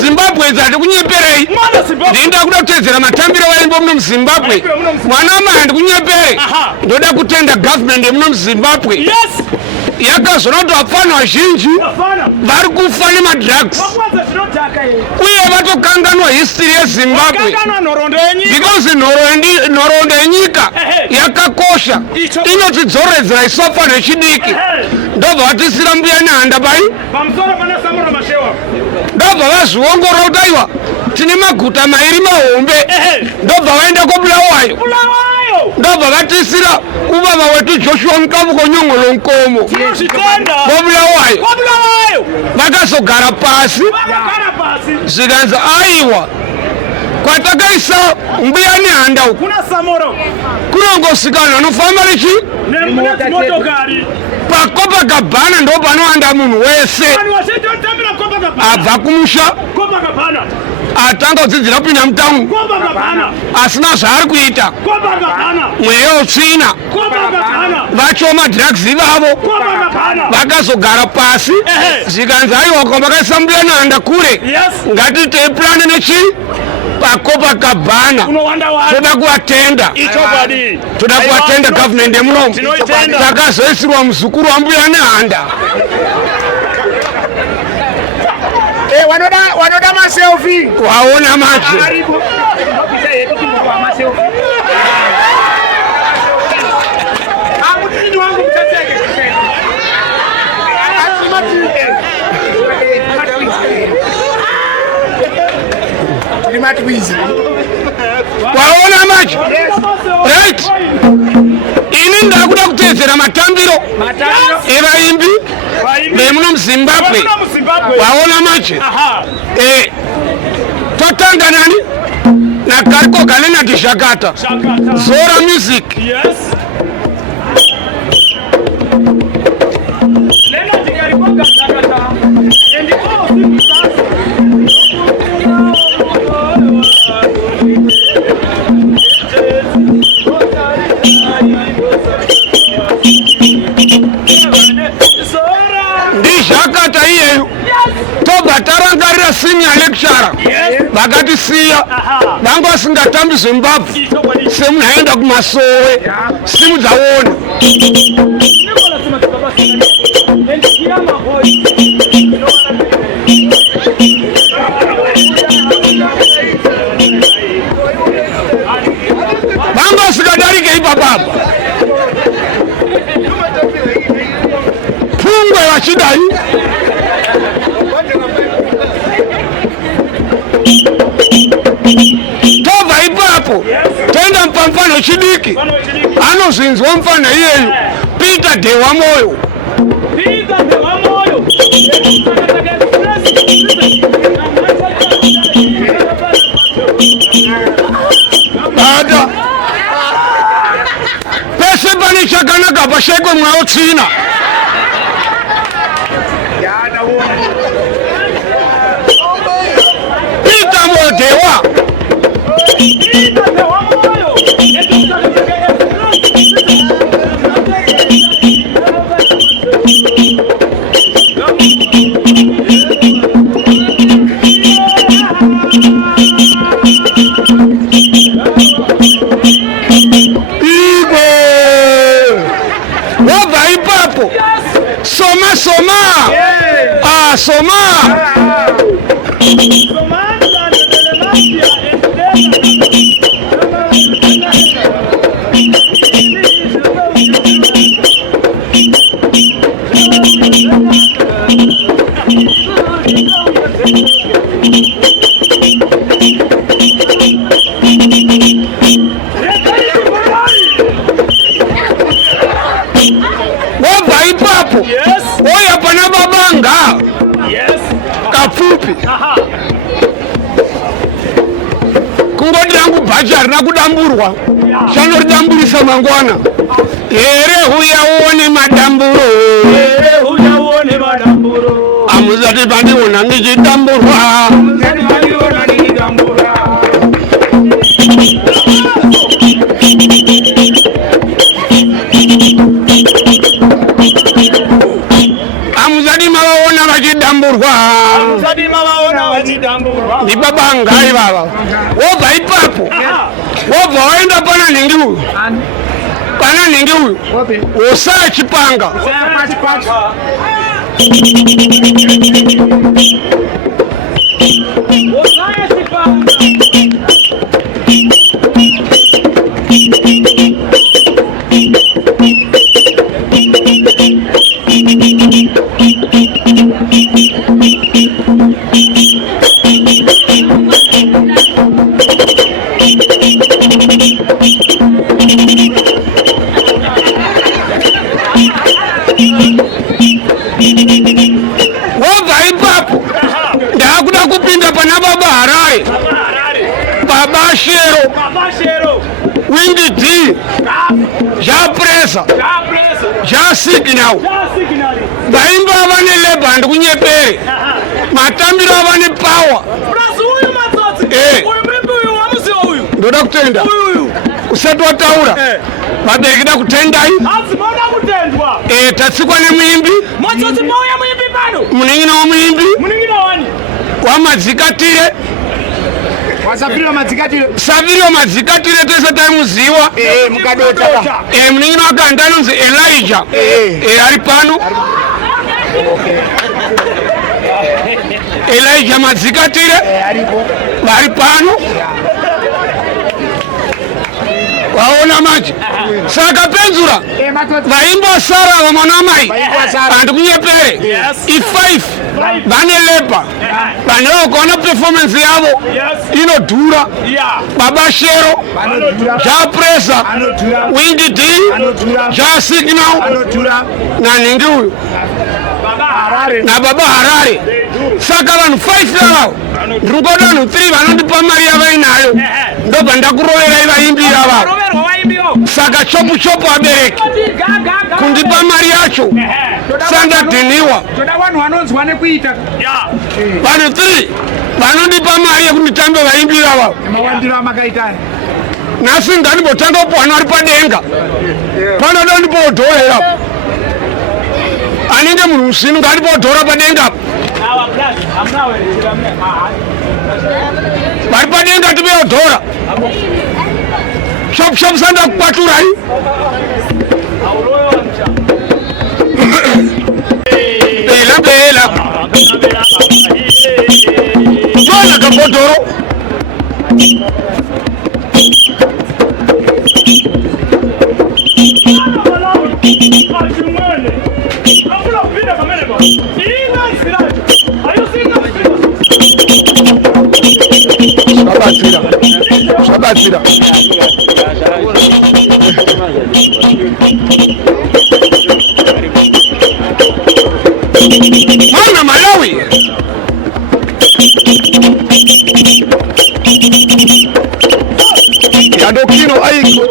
Zimbabwe zati kunyeperei ndinda kuda kutedzera matambiro vaimbo muno muZimbabwe mwana wamai ndikunyepere ndoda kutenda government yemuno muZimbabwe yakazona kuti vapfana vazhinji vari kufa nemadrugs uye vatokanganwa history yeZimbabwe because nhoroondo yenyika yakakosha inotidzoredzera isu vapfana vechidiki ndobva vatisira mbuya nehanda pai ndobva vazviongorora kuti aiwa tine maguta mairi mahombe ndobva vaenda koBulawayo ndobva vatisira ubaba wetu Joshua Nkavuko Nyong'olo Nkomo koBulawayo vakazogara pasi zvikanzi aiwa kwatakaisa mbuya nehanda uku kunongosikana anofamba paCopacabana ndo panowanda munhu wese abva kumusha atanga kudzidzira kupinda mutauni asina zvaari kuita mweya utsvina vachoma drugs ivavo vakazogara pasi zvikanzi aiwa kwamba vakaisa mbuya nehanda kure ngatitei plane nechi paCopacabana toda kuvatenda government yemunomu takazoisirwa muzukuru wambuya nehanda wanoda maselfie waona macho waona macho right ini ndakuda kutedzera matambiro evaimbi vemuno muZimbabwe waona macho totanga nani naKariko Galenati Shakata Zora Music ndizvakata iyeyo tobva tarangarira senior lecturer vakatisiya vanga vasingatambi Zimbabwe semunhu aenda kumasowe simu dzaona vanga vasingadarike ipapapa pfungwe vachidai tobva ipapo toenda mupamufana wechidiki anozvinzwa mufana iyeyu Peter Dewamoyo bada pese pane chakanaka pashekwe mwaotsvina Peter Modewa wabva ipapo soma wabva ipapo oya pana babanga kapfupi kungoti rangu bhachi harina kudamburwa chanoridamburisa mangwana here huya uone madamburo amuzati pandiona ndichidamburwa amuzati mavaona vachidamburwa ni baba ngai baba wobva ipapo wobva waenda pana ningi uyu usaya chipanga wobva ipapo ndakuda kupinda pana baba Harare, baba Shero, Windy D, Japresa, Jasignal, vaimba vane leband kunyepere, matambiro vane power. Ndoda kutenda usati wataura vabereki da kutendai tatsikwa nemuimbi muning'ina wamuimbi wamadzikatire Saviri wamadzikatire tese taimuziwa muning'ina wakanda anonzi Elijah ari pano Elijah madzikatire vari pano waona manje saka penzura vaimba sara vamwana mai andi kunyepere i5 vane lepa vane vakaona performance yavo inodhura baba Shero, Japresa, Windy D, Jasignal naningi uyu na baba Harare. Saka vanhu 5 yavavo ndikukoda vanhu 3 vanondipa mari yavainayo ndobva ndakurovera ivaimbira vavo. Saka chopu abereki kundipa mari yacho sandadhiniwa. Vanhu 3 vanondipa mari yekunditambe vaimbira vavo. Nhasi ndanimbotanga kupuhana vari padenga panoda ndipodhorera anenge munhu usinu ngatipodhora padenga vari padenga tipeyodhora shop sandakukwaturai bela tona kapodhoro Shabatira. Mwana Malawi. Yadokino aiko.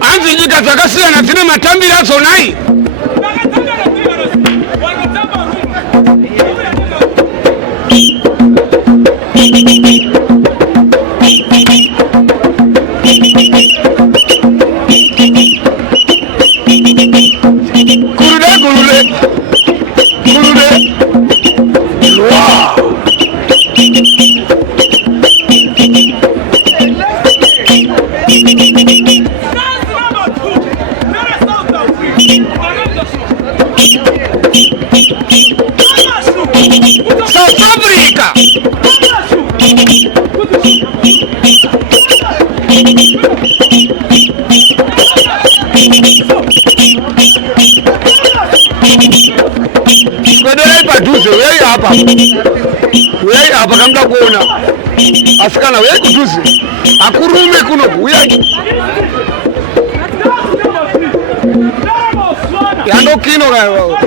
Anzi nyika dzakasiyana dzine matambiro adzonai. South Africa. Skodai padhuze uyai apa kamda kuona asikana uyai kudhuze akurume kuno uyai yandokino kayo